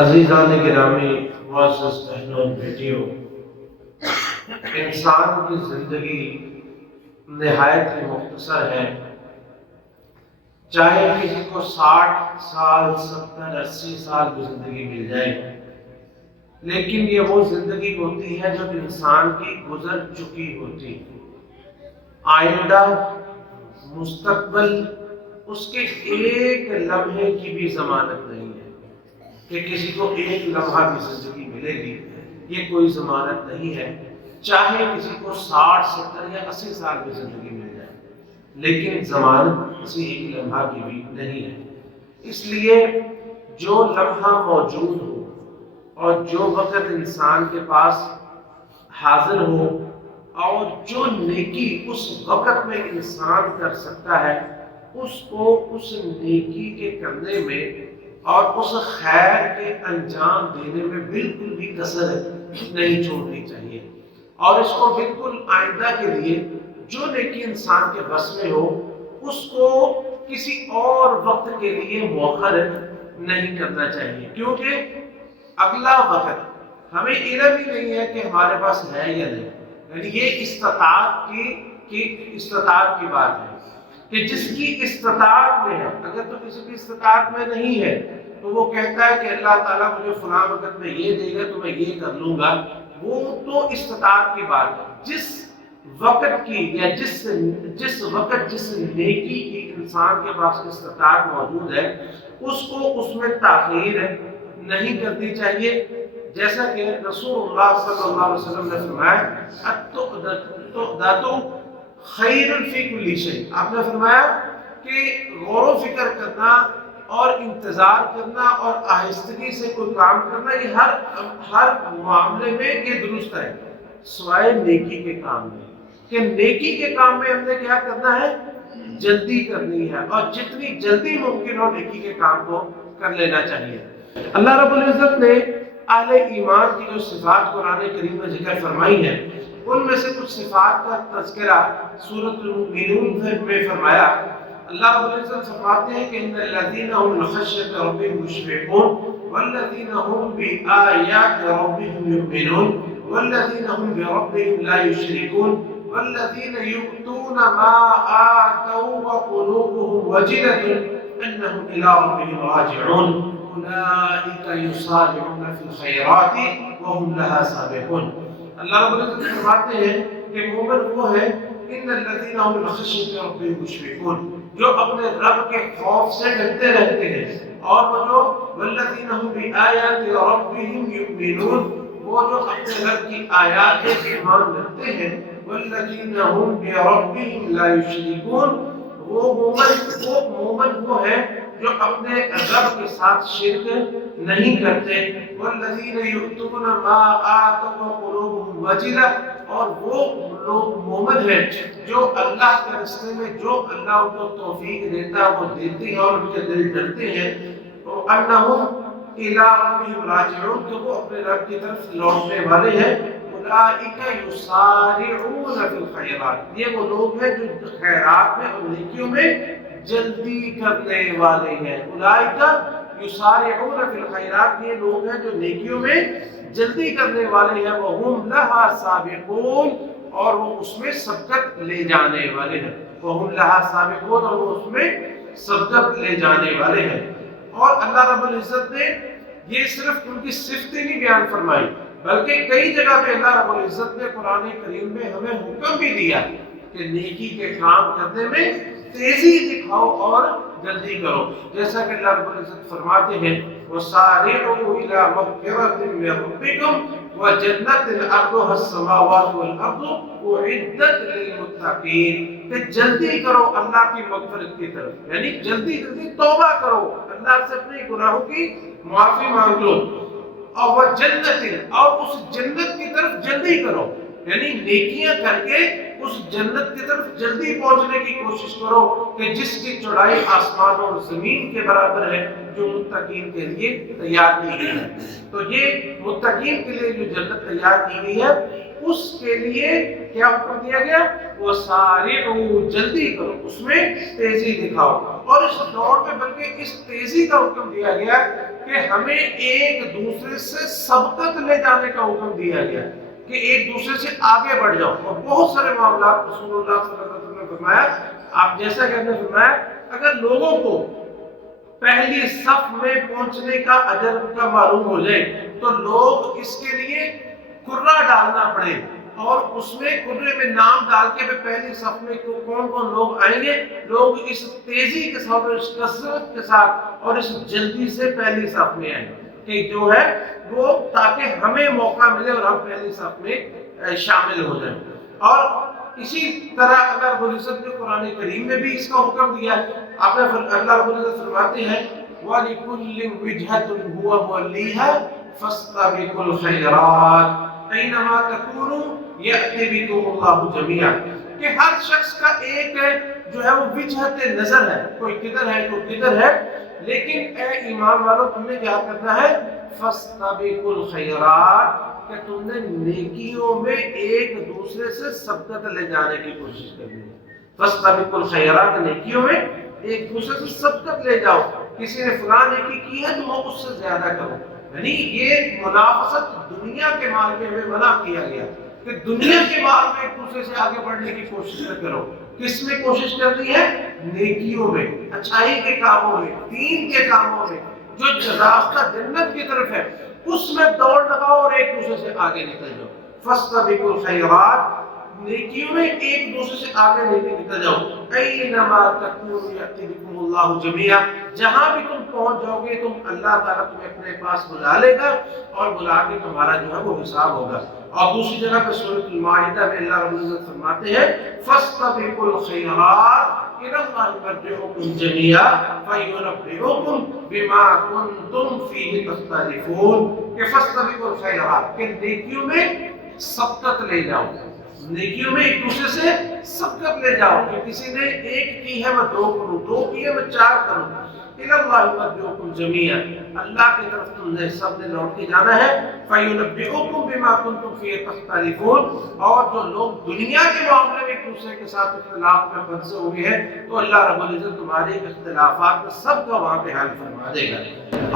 عزیزان گرامی، معزز بہنوں بیٹیوں، انسان کی زندگی نہایت ہی مختصر ہے۔ چاہے کسی کو 60 سال 70 80 سال کی زندگی مل جائے، لیکن یہ وہ زندگی ہوتی ہے جب انسان کی گزر چکی ہوتی، آئندہ مستقبل اس کے ایک لمحے کی بھی ضمانت نہیں ہے کہ کسی کو ایک لمحہ بھی زندگی ملے گی، یہ کوئی ضمانت نہیں ہے۔ چاہے کسی کو 60 70 یا 80 سال کی زندگی مل جائے، لیکن ضمانت کسی ایک لمحہ کی بھی نہیں ہے۔ اس لیے جو لمحہ موجود ہو اور جو وقت انسان کے پاس حاضر ہو اور جو نیکی اس وقت میں انسان کر سکتا ہے، اس کو اس نیکی کے کرنے میں اور اس خیر کے انجام دینے میں بالکل بھی کسر نہیں چھوڑنی چاہیے، اور اس کو بالکل آئندہ کے لیے جو نیکی انسان کے بس میں ہو اس کو کسی اور وقت کے لیے مؤخر نہیں کرنا چاہیے، کیونکہ اگلا وقت ہمیں علم ہی نہیں ہے کہ ہمارے پاس ہے یا نہیں۔ یعنی یہ استطاعت کی بات ہے کہ جس کی استطاعت میں ہے، اگر تو کسی کی استطاعت میں نہیں ہے تو وہ کہتا ہے کہ اللہ تعالیٰ مجھے فلاں وقت میں یہ دے گا تو میں یہ کر لوں گا، وہ تو استطاعت کی بات ہے۔ جس وقت کی یا جس وقت جس نیکی کی انسان کے پاس استطاعت موجود ہے، اس کو اس میں تاخیر نہیں کرنی چاہیے، جیسا کہ رسول اللہ صلی اللہ علیہ وسلم نے فرمایا التؤدة خیر فی کل شیء۔ آپ نے فرمایا کہ غور و فکر کرنا اور انتظار کرنا اور آہستگی سے کوئی کام کرنا، یہ ہر معاملے میں یہ درست ہے، سوائے نیکی کے کام میں، کہ نیکی کے کام میں ہم نے کیا کرنا ہے؟ جلدی کرنی ہے، اور جتنی جلدی ممکن ہو نیکی کے کام کو کر لینا چاہیے۔ اللہ رب العزت نے اہل ایمان کی جو صفات قرآن کریم میں ذکر فرمائی ہیں، ان میں سے کچھ صفات کا تذکرہ سورۃ المؤمنون میں فرمایا۔ اللہ رب العزت فرماتے ہیں کہ ان الذین هم من خشیۃ ربهم مشفقون والذین هم بآیات ربهم یؤمنون والذین هم بربهم لا یشرکون والذین یؤتون ما آتوا وقلوبهم وجلة انهم الى ربهم راجعون اولئک یسارعون فی الخیرات وهم لها سابقون۔ اللہ رب العزت فرماتے ہیں کہ مومن وہ ہے ان الذین هم من خشیۃ ربهم مشفقون، جو اپنے رب کے خوف سے ڈرتے رہتے ہیں، اور وہ جو والذین هم بآیات ربهم یؤمنون، وہ جو اپنے رب کی آیات پر ایمان رکھتے ہیں، والذین هم بربهم لا یشرکون، وہ مومن وہ ہے جو اپنے رب کے ساتھ شرک نہیں کرتے، والذین یؤتون ما آتوا وقلوبهم وجلہ، اور وہ لوگ مومن ہیں جو اللہ کے راستے میں جو اللہ ان کو توفیق دیتا ہے وہ دیتے ہیں اور ان کے دل ڈرتے ہیں، تو انہم الی ربہم راجعون، کہ وہ اپنے رب کی طرف لوٹنے والے ہیں۔ اولئک یسارعون فی الخیرات، یہ وہ لوگ ہیں جو خیرات میں اور نیکیوں میں جلدی کرنے والے ہیں۔ اولئک یسارعون فی الخیرات، یہ لوگ ہیں جو نیکیوں میں جلدی کرنے والے ہیں، وہم لہا سابقون، اور وہ اس میں سبقت لے جانے والے ہیں، وہم لہا سابقون، اور وہ اس میں سبقت لے جانے والے ہیں۔ اور اللہ رب العزت نے یہ صرف ان کی صفتیں نہیں بیان فرمائی، بلکہ کئی جگہ پہ اللہ رب العزت نے قرآن کریم میں ہمیں حکم بھی دیا کہ نیکی کے کام کرنے میں تیزی دکھاؤ اور جلدی کرو، جیسا کہ اللہ رب العزت فرماتے ہیں وَسَارِعُوا إِلَى مَغْفِرَةٍ مِّن رَّبِّكُمْ وَجَنَّةٍ عَرْضُهَا السَّمَاوَاتُ وَالْأَرْضُ أُعِدَّتْ لِلْمُتَّقِينَ، کہ جلدی کرو اللہ کی مغفرت کی طرف، یعنی جلدی توبہ کرو، اللہ سے اپنے گناہوں کی معافی مانگ لو، اور وہ جنت، اور اس جنت کی طرف جلدی کرو، یعنی نیکیاں کر کے اس جنت کی طرف جلدی پہنچنے کی کوشش کرو کہ جس کی چوڑائی آسمان اور زمین کے برابر ہے، جو متقین کے لیے تیار کی گئی ہے۔ تو یہ متقین کے لیے جو جنت تیار کی گئی ہے، اس کے لیے کیا حکم دیا گیا؟ وہ سارعوا، جلدی کرو، اس میں تیزی دکھاؤ، اور اس دور میں بلکہ اس تیزی کا حکم دیا گیا کہ کہ ہمیں ایک دوسرے سے سبقت لے جانے کا حکم دیا گیا کہ ایک دوسرے سے آگے بڑھ جاؤ. اور بہت سارے معاملات رسول اللہ صلی اللہ علیہ وسلم نے فرمایا, آپ جیسا کہ ہم نے فرمایا, اگر لوگوں کو پہلی صف میں پہنچنے کا اجر کا معلوم ہو جائے تو لوگ اس کے لیے کرہ ڈالنا پڑے, اور اس میں کرے میں نام ڈال کے پہلی صف میں کون کون لوگ آئیں گے, لوگ اس تیزی کے ساتھ اور اس کثرت کے ساتھ اور اس جلدی سے پہلی صف میں آئیں کہ جو ہے وہ, تاکہ ہمیں موقع ملے اور ہم پہلی صف میں شامل ہو جائیں. اور اسی طرح اللہ رب العزت نے قرآن کریم میں بھی اس کا حکم دیا ہے. آپ نے اللہ رب العزت فرماتے ہیں وَلِكُلِّ وِجْهَةٌ هُوَ مُوَلِّيهَا فَاسْتَبِقُوا الْخَيْرَاتِ أَيْنَمَا تَكُونُوا يَأْتِ بِكُمُ اللَّهُ جَمِيعًا, کہ ہر شخص کا ایک جو ہے وہ وجہت نظر ہے, کوئی کدھر ہے کوئی کدھر ہے, لیکن اے ایمان والو تم نے کیا کرنا ہے, فَاسْتَبِقُوا الْخَيْرَاتِ, کہ تم نے نیکیوں میں ایک دوسرے سے سبقت لے جانے کی کوشش کرنی ہے. فَاسْتَبِقُوا الْخَيْرَاتِ, نیکیوں میں ایک دوسرے سے سبقت لے جاؤ. کسی نے فلاں نیکی کی ہے تو وہ اس سے زیادہ کرو. یعنی یہ منافست دنیا کے مال میں ہمیں منع کیا گیا کہ دنیا کے مال میں ایک دوسرے سے آگے بڑھنے کی کوشش نہ کرو. کس میں کوشش کرنی ہے؟ نیکیوں میں, اچھائی کے کاموں میں, دین کے کاموں میں, جو راستہ جنت کی طرف ہے اس میں دوڑ لگاؤ اور ایک دوسرے سے آگے نکل جاؤ. فَاسْتَبِقُوا الْخَيْرَاتِ, نیکیوں میں ایک دوسرے سے آگے نکل جاؤ. أَيْنَمَا تَكُونُوا يَأْتِ بِكُمُ اللَّهُ جَمِيعًا, جہاں بھی تم پہنچ جاؤ گے تم اللہ تعالیٰ تمہیں اپنے پاس بلا لے گا اور بلا کے تمہارا جو ہے وہ حساب ہوگا. اور دوسری جگہ پہ سورۃ المائدہ میں اللہ رب العزت فرماتے ہیں فَاسْتَبِقُوا الْخَيْرَاتِ إِلَى اللَّهِ مَرْجِعُكُمْ جَمِيعًا فَيُنَبِّئُكُم بِمَا كُنتُمْ فِيهِ تَخْتَلِفُونَ, کہ فَاسْتَبِقُوا الْخَيْرَاتِ, کہ نیکیوں میں سبقت لے جاؤ, نیکیوں میں ایک دوسرے سے سبقت لے جاؤ. کہ کسی نے ایک کی ہے میں دو کروں, دو کی ہے میں چار کروں. إِلَى اللَّهِ مَرْجِعُكُمْ جَمِيعًا, اللہ کی طرف تم نے سب نے لوٹ کے جانا ہے. فَيُنَبِّئُكُم بِمَا كُنتُمْ فِيهِ تَخْتَلِفُونَ, اور جو لوگ دنیا کے معاملے میں ایک دوسرے کے ساتھ اختلاف میں پھنسے ہوئے ہیں تو اللہ رب العزت تمہارے اختلافات میں سب کا وہاں پہ حل فرما دے گا.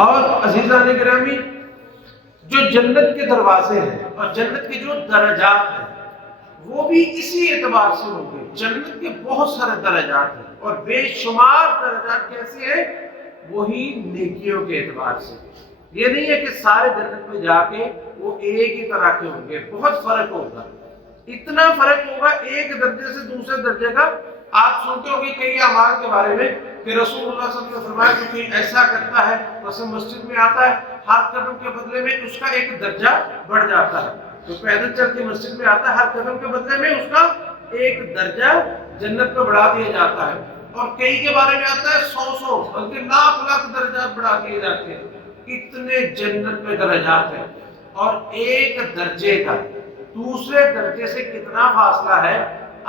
اور عزیزان گرامی, جو جنت کے دروازے ہیں اور جنت کے جو درجات ہیں وہ بھی اسی اعتبار سے ہوں گے. جنت کے بہت سارے درجات ہیں اور بے شمار درجات کیسے ہیں, وہی نیکیوں کے اعتبار سے. یہ نہیں ہے کہ سارے جنت میں جا کے وہ ایک ہی طرح کے ہوں گے, بہت فرق ہوگا. اتنا فرق ہوگا ایک درجے سے دوسرے درجے کا. آپ سنتے ہو گے کئی اعمال کے بارے میں کہ رسول اللہ صلی اللہ علیہ وسلم نے فرمایا کہ کوئی ایسا کرتا ہے, مثلا مسجد میں آتا ہے, ہر قدم کے بدلے میں اس کا ایک درجہ بڑھ جاتا ہے. تو پیدل چل کے مسجد میں آتا ہے, ہر قدم کے بدلے میں اس کا ایک درجہ جنت میں بڑھا دیا جاتا ہے. اور کئی کے بارے میں آتا ہے 100 بلکہ لاکھ درجات بڑھا دیے جاتے ہیں. اتنے جنت میں درجات ہیں, اور ایک درجے کا دوسرے درجے سے کتنا فاصلہ ہے,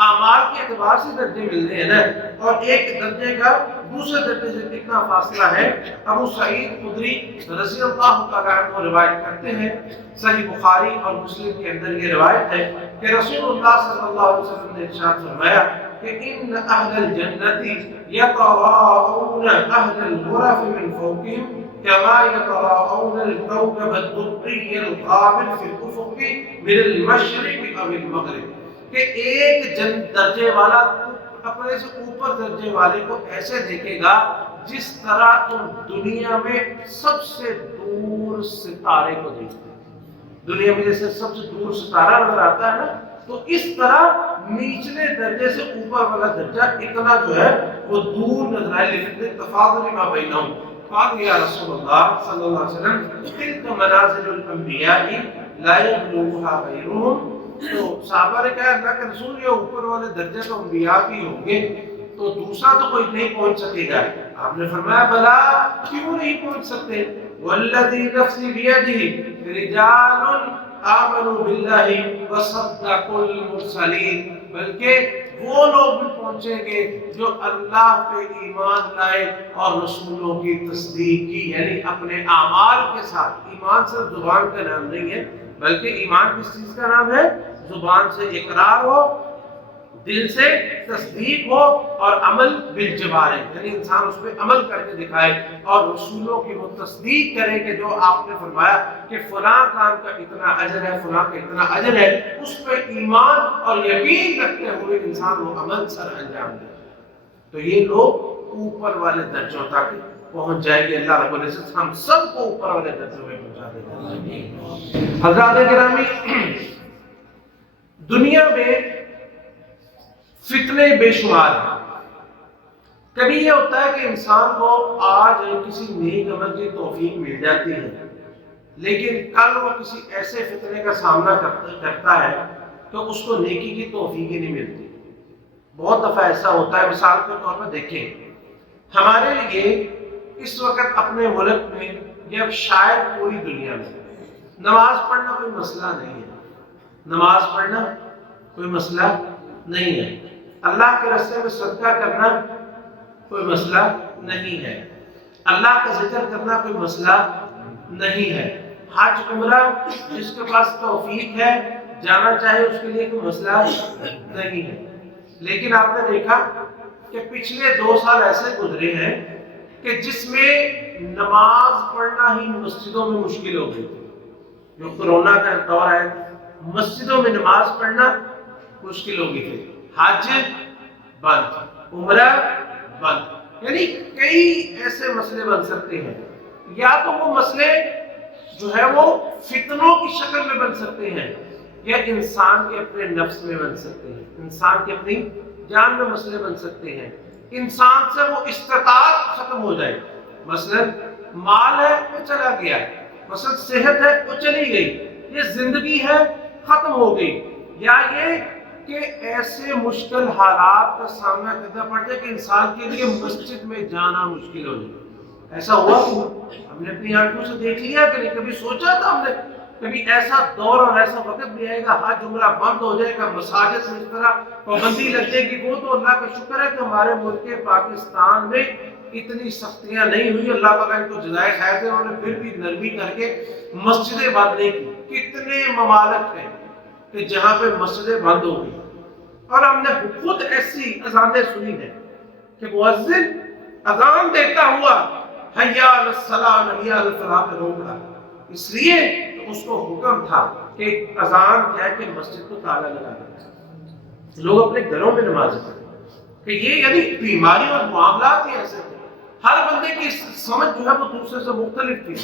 اعمال کے اعتبار سے درجے ملتے ہیں نا, اور ایک درجے کا دوسرے درجے سے کتنا فاصلہ ہے. ابو سعید خدری رضی اللہ تعالیٰ عنہ روایت کرتے ہیں, صحیح بخاری اور مسلم کے اندر یہ روایت ہے کہ رسول اللہ صلی اللہ علیہ وسلم نے ارشاد فرمایا کہ ان اہل الجنت یتراءون اہل الغرف من فوقهم كما يتراءون الكوكب الدري الغابر في الافق من المشرق او المغرب, کہ ایک درجے والا اپنے سے اوپر درجے والے کو ایسے دیکھے گا جس طرح تم دنیا میں سب سے دور ستارے کو دیکھتے ہیں. دنیا میں جیسے سب سے دور ستارہ نظر آتا ہے نا, تو اس طرح نیچلے درجے سے اوپر والا درجہ اتنا جو ہے وہ دور نظر آئے. لیکن تفاضل ما بینہم, قال یا رسول اللہ صلی اللہ علیہ وسلم تلک منازل الانبیاء لا یبلغها غیرهم. تو صحابہ نے کہا اللہ کے رسول یہ اوپر والے درجے تو انبیاء کی ہوں گے, تو دوسرا تو کوئی نہیں پہنچ سکے گا. آپ نے فرمایا بلا, کیوں نہیں پہنچ سکتے؟ والذی نفسی بیدہ رجال آمنوا باللہ وصدقوا المرسلین, بلکہ وہ لوگ بھی پہنچیں گے جو اللہ پہ ایمان لائے اور رسولوں کی تصدیق کی, یعنی اپنے اعمال کے ساتھ. ایمان صرف زبان کا نام نہیں ہے, بلکہ ایمان کس چیز کا نام ہے؟ زبان سے اقرار ہو, دل سے تصدیق ہو اور عمل بالجوارح، یعنی انسان اس پہ عمل کر کے دکھائے اور رسولوں کی وہ تصدیق کرے کہ جو آپ نے فرمایا کہ فلاں کام کا اتنا اجر ہے، فلاں کا اتنا اجر ہے، اس پہ ایمان اور یقین رکھتے ہوئے انسان وہ عمل سر انجام دے، تو یہ لوگ اوپر والے درجوں تک پہنچ جائے گے۔ اللہ رب العزت ہم سب کو اوپر والے درجوں میں پہنچا دے گا۔ حضرات گرامی، دنیا میں فتنے بے شمار ہیں۔ کبھی یہ ہوتا ہے کہ انسان کو آج کسی نیک عمل کی توفیق مل جاتی ہے، لیکن کل وہ کسی ایسے فتنے کا سامنا کرتا ہے تو اس کو نیکی کی توفیق ہی نہیں ملتی۔ بہت دفعہ ایسا ہوتا ہے۔ مثال کے طور پر دیکھیں، ہمارے لیے اس وقت اپنے ملک میں یا شاید پوری دنیا میں نماز پڑھنا کوئی مسئلہ نہیں ہے، نماز پڑھنا کوئی مسئلہ نہیں ہے، اللہ کے راستے میں صدقہ کرنا کوئی مسئلہ نہیں ہے، اللہ کا ذکر کرنا کوئی مسئلہ نہیں ہے، حج عمرہ جس کے پاس توفیق ہے جانا چاہے اس کے لیے کوئی مسئلہ نہیں ہے۔ لیکن آپ نے دیکھا کہ پچھلے 2 سال ایسے گزرے ہیں کہ جس میں نماز پڑھنا ہی مسجدوں میں مشکل ہو گئی تھی۔ جو کورونا کا دور ہے، مسجدوں میں نماز پڑھنا مشکل ہو گئی تھی، حج بند، عمرہ بند، یعنی کئی ایسے مسئلے بن سکتے ہیں۔ یا تو وہ مسئلے جو ہے وہ فتنوں کی شکل میں بن سکتے ہیں، یا انسان کے اپنے نفس میں بن سکتے ہیں، انسان کے اپنی جان میں مسئلے بن سکتے ہیں، انسان سے وہ استطاعت ختم ہو جائے۔ مثلا مال ہے وہ چلا گیا، مثلا صحت ہے وہ چلی گئی، یہ زندگی ہے ختم ہو گئی، یا یہ کہ ایسے مشکل حالات کا سامنا کرنا پڑ جائے کہ انسان کے لیے مسجد میں جانا مشکل ہو جائے۔ ایسا ہوا، ہم نے اپنی آنکھوں سے دیکھ لیا کہ نہیں کبھی سوچا تھا ہم نے کبھی ایسا دور اور ایسا وقت بھی آئے گا، حج عمرہ بند ہو جائے گا، مساجد میں اس طرح پابندی لگ جائے گی۔ وہ تو اللہ کا شکر ہے کہ ہمارے ملک پاکستان میں اتنی سختیاں نہیں ہوئی، اللہ تعالیٰ ان کو جزائے خیر دے، انہوں نے پھر بھی نرمی کر کے مسجدیں بند نہیں کی۔ کتنے ممالک ہیں کہ جہاں پہ مسجدیں بند ہو گئی، اور ہم نے خود ایسی اذانیں سنی ہیں کہ مؤذن اذان دیتا ہوا حیا علی الصلاۃ حیا علی الفلاح پہ روک رہا، اس لیے اس کو حکم تھا کہ اذان کہہ کے مسجد کو تالا لگا دیں، لوگ اپنے گھروں میں نماز پڑھیں، کہ یہ یعنی بیماری اور معاملات ہی ایسے تھے، ہر بندے کی سمجھ جو ہے وہ دوسرے سے مختلف تھی،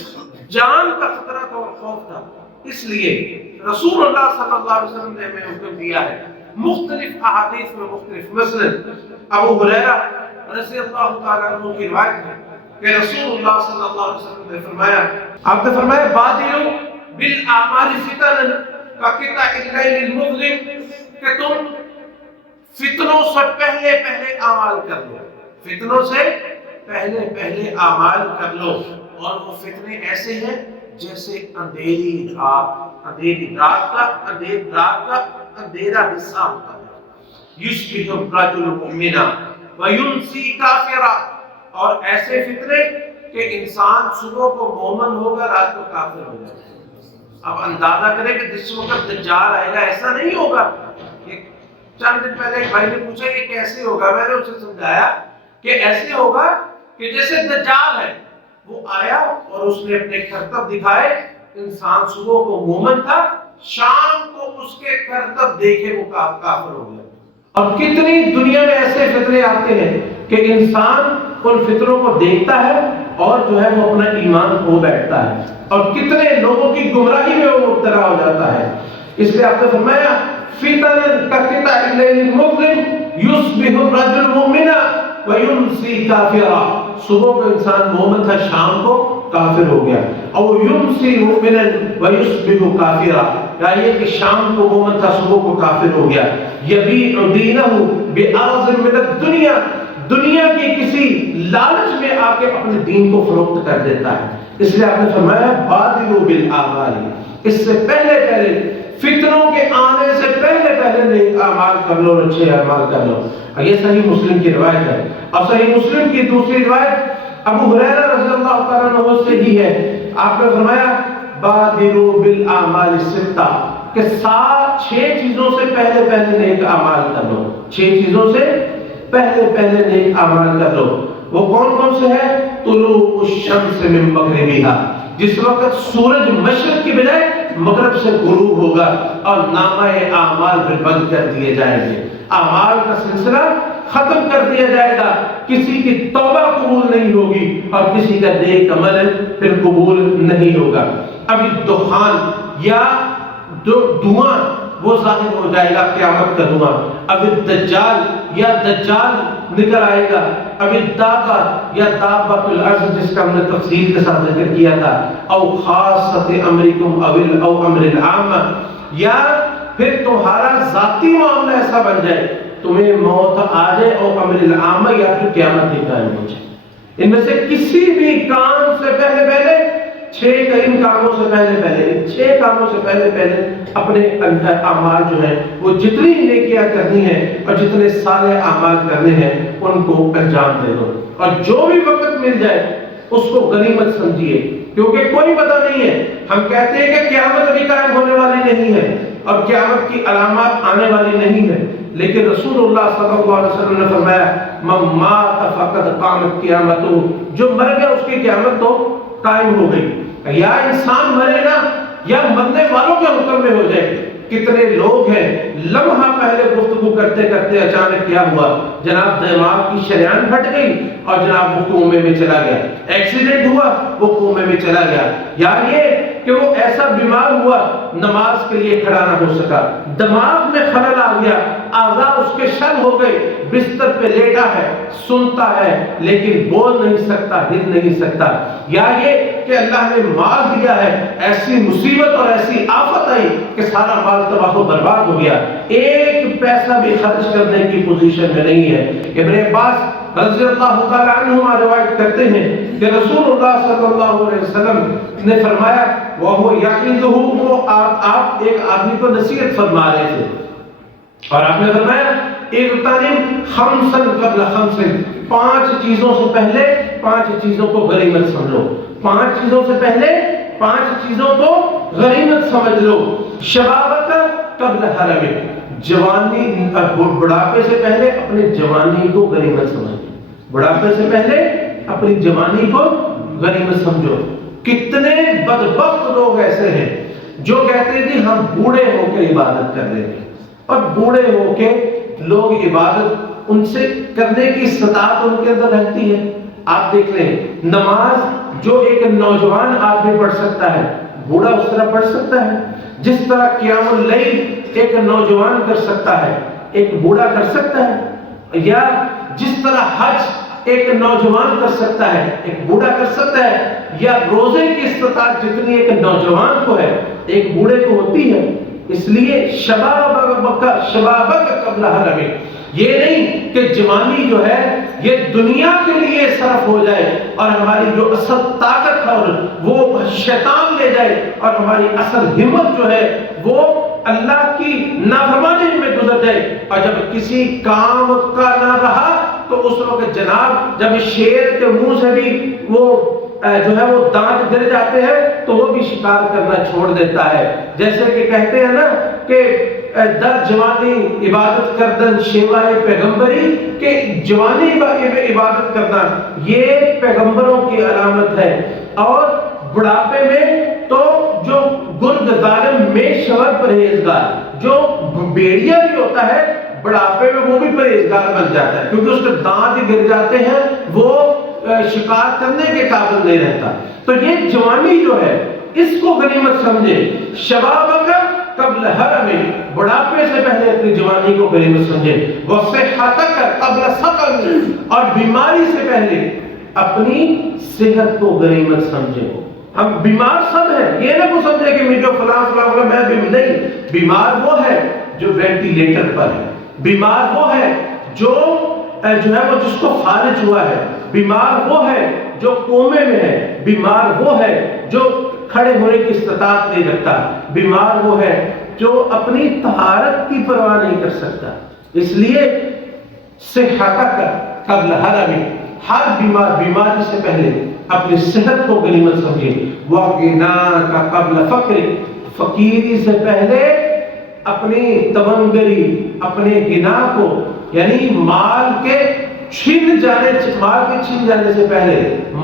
جان کا خطرہ تھا اور خوف تھا، اس لیے رسول اللہ صلی اللہ علیہ وسلم نے ہمیں حکم دیا ہے مختلف احادیث میں مختلف۔ مثلا ابو ہریرہ رضی اللہ تعالیٰ عنہ کی روایت ہے کہ رسول اللہ صلی اللہ علیہ وسلم نے فرمایا، آپ نے فرمایا بادروا بالاعمال فتنا کقطع اللیل المظلم، کہ تم فتنوں سے پہلے پہلے اعمال کر لو، فتنوں سے پہلے پہلے اعمال کر لو، اور وہ فتنے ایسے ہیں جیسے اندھیری رات کا اندھیرا حصہ ہوتا ہے، یشبہ الرجل مؤمنا وینسی کافرا، اور ایسے فتنے کہ انسان صبح کو مومن ہوگا رات کو کافر ہو جائے گا۔ اب اندازہ کریں کہ جس وقت دجال آئے گا ایسا نہیں ہوگا۔ چند دن پہلے ایک بھائی نے پوچھا یہ کیسے ہوگا، میں نے اسے سمجھایا کہ ایسے ہوگا کہ جیسے دجال ہے، وہ آیا اور اس نے اپنے کرتب دکھائے، انسان صبح کو مومن تھا، شام کو اس کے کرتب دیکھے وہ کافر ہو گیا۔ اب کتنی دنیا میں ایسے فتنے آتے ہیں کہ انسان ان فتنوں کو دیکھتا ہے اور جو ہے وہ اپنا ایمان کھو بیٹھتا ہے، اور کتنے لوگوں کی گمراہی میں وہ مبتلا ہو جاتا ہے۔ اس لیے آپ نے فرمایا فتن کقطع اللیل المظلم یصبح الرجل مؤمنا ویمسی کافرا، صبح کو انسان مومن تھا شام کو کافر ہو گیا، او یمسی مؤمنا ویصبح کافرا، یا یہ کہ شام کو مومن تھا صبح کو کافر ہو گیا، یبیع دینہ بعرض من الدنیا، دنیا کی کسی لالچ میں آ کے اپنے دین کو فروخت کر دیتا ہے۔ اس لیے آپ نے فرمایا بادروا بالاعمال، اس سے پہلے پہلے فتنوں کے آنے سے پہلے پہلے نیک اعمال کر لو، اچھے اعمال کر لو۔ یہ صحیح مسلم کی روایت ہے، اور صحیح مسلم کی دوسری روایت ابو ہریرہ رضی اللہ تعالیٰ عنہ سے ہی ہے، آپ نے فرمایا بادروا بالاعمال الستہ، کہ 6 چیزوں سے پہلے پہلے نیک اعمال کر لو، 6 چیزوں سے پہلے پہلے نیک اعمال کر لو۔ وہ کون کون سے ہیں؟ طلوع الشمس من مغربہا، جس وقت سورج مشرق کی بجائے مغرب سے غروب ہوگا اور نامہ اعمال پھر بند کر دیے جائیں گے، اعمال کا سلسلہ ختم کر دیا جائے گا، کسی کی توبہ قبول نہیں ہوگی اور کسی کا نیک عمل پھر قبول نہیں ہوگا۔ ابھی دخان یا دھواں وہ ظاہر ہو جائے گا، قیامت کا دھواں۔ ابھی دجال یا دجال نکل آئے گا، ابھی دابہ یا دابۃ الارض جس کا ہم نے تفصیل کے ساتھ ذکر کیا تھا، او خاصۃ امرکم او امر العامہ، یا پھر تمہارا ذاتی معاملہ ایسا بن جائے تمہیں موت آ جائے اور امر العامہ، یا پھر قیامت ہی قائم ہو جائے۔ ان میں سے کسی بھی کام سے پہلے پہلے 6 کاموں سے پہلے پہلے 6 کاموں سے پہلے پہلے اپنے اعمال جو ہیں وہ جتنی نیکیاں کرنی ہیں اور جتنے صالح اعمال کرنے ہیں ان کو انجام دے دو، اور جو بھی وقت مل جائے اس کو غنیمت سمجھیے، کیونکہ کوئی پتہ نہیں ہے۔ ہم کہتے ہیں کہ قیامت ابھی قائم ہونے والی نہیں ہے اور قیامت کی علامات آنے والی نہیں ہے، لیکن رسول اللہ صلی اللہ علیہ وسلم نے فرمایا من مات فقد قامت قیامتہ، جو مر گیا اس کی قیامت تو قائم ہو گئی۔ یا انسان مرے نا یا مرنے والوں کے حکم میں ہو جائے۔ کتنے لوگ ہیں لمحہ پہلے گفتگو کرتے کرتے اچانک کیا ہوا، جناب دماغ کی شریان پھٹ گئی اور جناب وہ کومے میں چلا گیا، ایکسیڈنٹ ہوا وہ کومے میں چلا گیا، یا یہ کہ وہ ایسا بیمار ہوا نماز کے لیے کھڑا نہ ہو سکا، دماغ میں خلل آ گیا، اعضاء اس کے شل ہو گئے، بستر پہ لیٹا ہے، سنتا ہے لیکن بول نہیں سکتا، ہل نہیں سکتا، یا یہ کہ اللہ نے مال دیا ہے، ایسی مصیبت اور ایسی آفت آئی کہ سارا مال تباہ و برباد ہو گیا، ایک پیسہ بھی خرچ کرنے کی پوزیشن میں نہیں ہے۔ ابن عباس رضی اللہ تعالیٰ عنہما روایت کرتے ہیں کہ رسول اللہ صلی اللہ علیہ وسلم نے فرمایا وہ یعظہ، وہ آپ ایک آدمی کو نصیحت فرما رہے تھے اور آپ نے فرمایا اغتنم خمسا قبل خمس، 5 چیزوں سے پہلے 5 چیزوں کو غنیمت سمجھو، 5 چیزوں سے پہلے 5 چیزوں کو غنیمت سمجھ لو۔ شبابک قبل حرمک، جوانی بڑھاپے سے پہلے اپنی جوانی کو غنیمت سمجھو، بڑھاپے سے پہلے اپنی جوانی کو غنیمت سمجھو۔ کتنے بدبخت لوگ ایسے ہیں جو کہتے ہیں جی ہم بوڑھے ہو کے عبادت کر لیں گے، اور بوڑھے ہو کے لوگ عبادت ان سے کرنے کی استطاعت ان کے اندر رہتی ہے۔ آپ دیکھ لیں نماز جو ایک نوجوان آدمی پڑھ سکتا ہے، بوڑھا اس طرح پڑھ سکتا ہے؟ جس طرح قیام اللیل ایک نوجوان کر سکتا ہے ایک بوڑھا کر سکتا ہے؟ یا جس طرح حج ایک نوجوان کر سکتا ہے ایک بوڑھا کر سکتا ہے؟ یا روزے کی استطاعت جتنی ایک نوجوان کو ہے ایک بوڑھے کو ہوتی ہے؟ اس لیے شبابک قبل حرمک، یہ نہیں کہ جوانی جو ہے یہ دنیا کے لیے صرف ہو جائے اور ہماری جو اصل طاقت ہے وہ شیطان لے جائے اور ہماری اصل ہمت جو ہے وہ اللہ کی نافرمانی میں گزر جائے، اور جب کسی کام کا نہ رہا تو اس وقت جناب جب شیر کے منہ سے بھی وہ جو ہے وہ دانت گر جاتے ہیں تو وہ بھی شکار کرنا چھوڑ دیتا ہے۔ جیسے کہ کہتے ہیں نا کہ در جوانی عبادت کردن شیوائے پیغمبری، کہ جوانی عبادت کرنا یہ پیغمبروں کی علامت ہے، اور بڑھاپے میں تو جو گرد ظالم میں شور پرہیزگار، جو بیڑیا بھی ہوتا ہے بڑھاپے میں وہ بھی پرہیزگار بن جاتا ہے، کیونکہ اس کے دانت گر جاتے ہیں، وہ شکار کرنے کے قابل نہیں رہتا۔ تو یہ جوانی جو ہے اس کو غنیمت سمجھے۔ شبابک قبل حرمک، بڑھاپے سے پہلے اپنی جوانی کو غنیمت سمجھے۔ وصحتک قبل سقم، اور بیماری سے پہلے اپنی صحت کو غنیمت سمجھے۔ ہم بیمار سب ہیں، یہ نہ کو سمجھے کہ مجھے فلاں میں بھی نہیں، بیمار وہ ہے جو وینٹیلیٹر پر ہے، بیمار وہ ہے جو ہے وہ جس کو فالج ہوا ہے، بیمار وہ ہے جو کومے میں ہے، بیمار وہ ہے جو کھڑے ہونے کی استطاعت نہیں رکھتا، بیمار وہ ہے جو اپنی طہارت کی پرواہ نہیں کر سکتا۔ اس لیے صحتک قبل حرمک، ہر بیماری سے پہلے اپنی صحت کو غنیمت سمجھے۔ وغناک قبل فقرک، فقیری سے پہلے اپنی تمنگری، اپنے گناہ کو، یعنی مال کے چھن جانے سے پہلے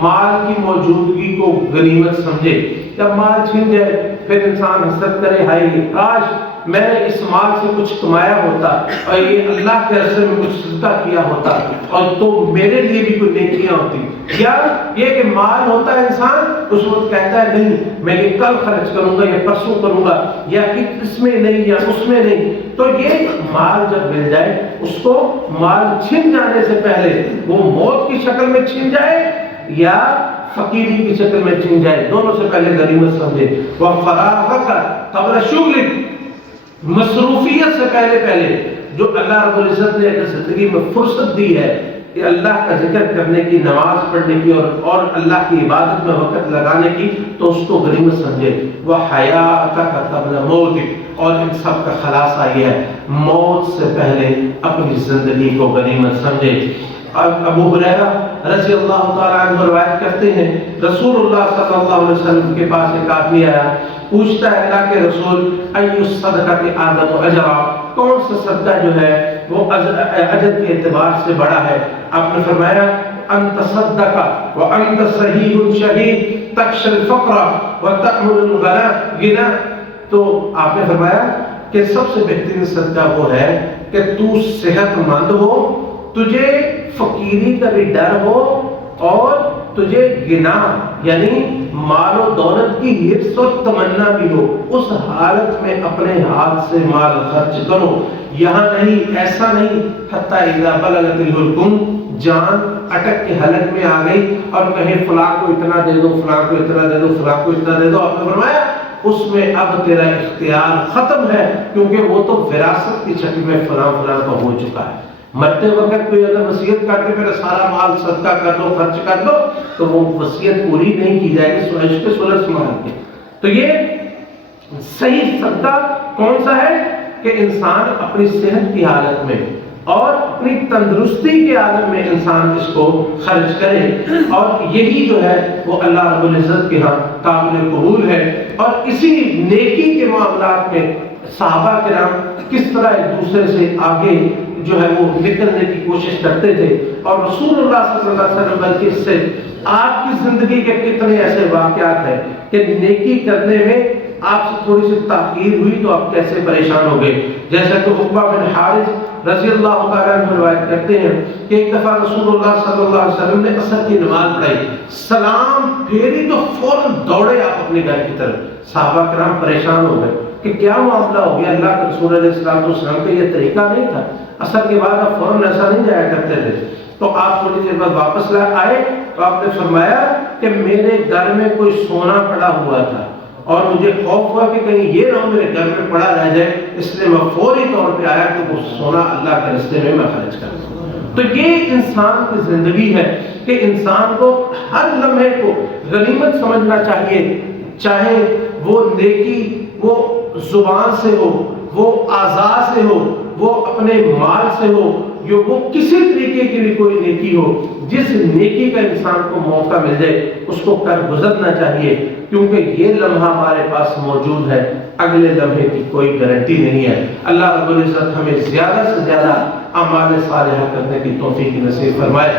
مال کی موجودگی کو غنیمت سمجھے۔ جب مال چھن جائے پھر انسان حسرت کرے، ہائے کاش میں نے اس مال سے کچھ کمایا ہوتا اور یہ اللہ کے راستے میں کچھ صدقہ کیا ہوتا اور تو میرے لیے بھی کوئی نیکیاں ہوتی۔ یا یہ کہ مال ہوتا ہے انسان اس وقت کہتا ہے نہیں میں یہ کل خرچ کروں گا یا پرسوں کروں گا یا اس میں نہیں یا اس میں نہیں۔ تو یہ مال جب مل جائے اس کو مال چھن جانے سے پہلے وہ موت کی شکل میں چھن جائے یا فقیری کی شکل میں چھن جائے، دونوں سے پہلے غنیمت سمجھے۔ وَفَرَاغَكَ قَبْلَ شُغْلِكَ، مصروفیت سے پہلے جو اللہ رب العزت نے اگر زندگی میں فرصت دی ہے کہ اللہ کا ذکر کرنے کی، نماز پڑھنے کی اور اللہ کی عبادت میں وقت لگانے کی، تو اس کو غنیمت سمجھے۔ وَحَيَاءَكَ قَبْلَ مَوْتِكَ، اور ان سب کا خلاصہ یہ ہے موت سے پہلے اپنی زندگی کو غنیمت سمجھے۔ ابو ہریرہ رضی اللہ تعالیٰ عنہ روایت کرتے ہیں رسول اللہ صلی اللہ علیہ وسلم کے پاس ایک آدمی آیا، پوچھتا ہے اللہ کے رسول ای الصدقۃ اعظم اجرا، کون سا صدقہ جو ہے وہ اجر کے اعتبار سے بڑا ہے؟ آپ نے فرمایا ان تصدق وانت صحیح شہید تخشى الفقر وتأمل الغنى، تو آپ نے فرمایا کہ سب سے بہترین صدقہ وہ ہے کہ تو صحت مند ہو، تجھے فقیری کا بھی ڈر ہو اور تجھے گناہ یعنی مال و دولت کی حرص اور تمنا بھی ہو، اس حالت میں اپنے ہاتھ سے مال خرچ کرو۔ یہاں نہیں، ایسا نہیں حتی اذا بلغت الحلقوم، جان اٹک کے حلق میں آ گئی اور کہیں فلاں کو اتنا دے دو، فلاں کو اتنا دے دو، فلاں کو اتنا دے دو، آپ نے فرمایا اس میں اب تیرا اختیار ختم ہے، کیونکہ وہ تو وراثت کی شکل میں فلاں فلاں کا ہو چکا ہے۔ مرتے وقت کوئی اگر وصیت کرتے میرا سارا مال صدقہ کر دو، خرچ کر دو، تو وہ وصیت پوری نہیں کی جائے گی، سوائش کے سولس مال کے۔ تو یہ صحیح صدقہ کون سا ہے کہ انسان اپنی صحت کی حالت میں اور اپنی تندرستی کے عالم میں انسان اس کو خرچ کرے، اور یہی جو ہے وہ اللہ رب العزت کے ہاں قابل قبول ہے۔ اور اسی نیکی کے معاملات میں صحابہ کرام کس طرح ایک دوسرے سے آگے جو ہے وہ نکلنے کی کوشش کرتے تھے، اور رسول اللہ صلی اللہ علیہ وسلم بلکہ اس سے آپ کی زندگی کے کتنے ایسے واقعات ہیں کہ نیکی کرنے میں آپ سے تھوڑی سی تاخیر ہوئی تو آپ کیسے پریشان ہو گئے۔ جیسا کہ عقبہ بن حارث رضی اللہ تعالیٰ عنہ روایت کرتے ہیں کہ ایک دفعہ رسول اللہ صلی اللہ علیہ وسلم نے عصر کی نماز پڑھائی، سلام پھیری تو فوراً دوڑے آپ اپنے گھر کی طرف۔ صحابہ کرام پریشان ہو گئے کہ کیا معاملہ ہو گیا، اللہ کے رسول علیہ السلام کا یہ طریقہ نہیں تھا، عصر کے بعد آپ فوراً ایسا نہیں جایا کرتے تھے۔ تو آپ تھوڑی دیر بعد واپس آئے تو آپ نے فرمایا کہ میرے گھر میں کوئی سونا پڑا ہوا تھا اور مجھے خوف ہوا کہ کہیں یہ نہ میرے گھر میں پڑا رہ جائے، اس لیے میں فوری طور پہ آیا کہ وہ سونا اللہ کے راستے میں خرچ کروں۔ تو یہ انسان کی زندگی ہے کہ انسان کو ہر لمحے کو غنیمت سمجھنا چاہیے، چاہے وہ نیکی وہ زبان سے ہو، وہ اعضاء سے ہو، وہ اپنے مال سے ہو، یا وہ کسی طریقے کی بھی کوئی نیکی ہو، جس نیکی کا انسان کو موقع مل جائے اس کو کر گزرنا چاہیے، کیونکہ یہ لمحہ ہمارے پاس موجود ہے، اگلے لمحے کی کوئی گارنٹی نہیں ہے۔ اللہ رب العزت ہمیں زیادہ سے زیادہ اعمال صالحہ کرنے کی توفیق نصیب فرمائے۔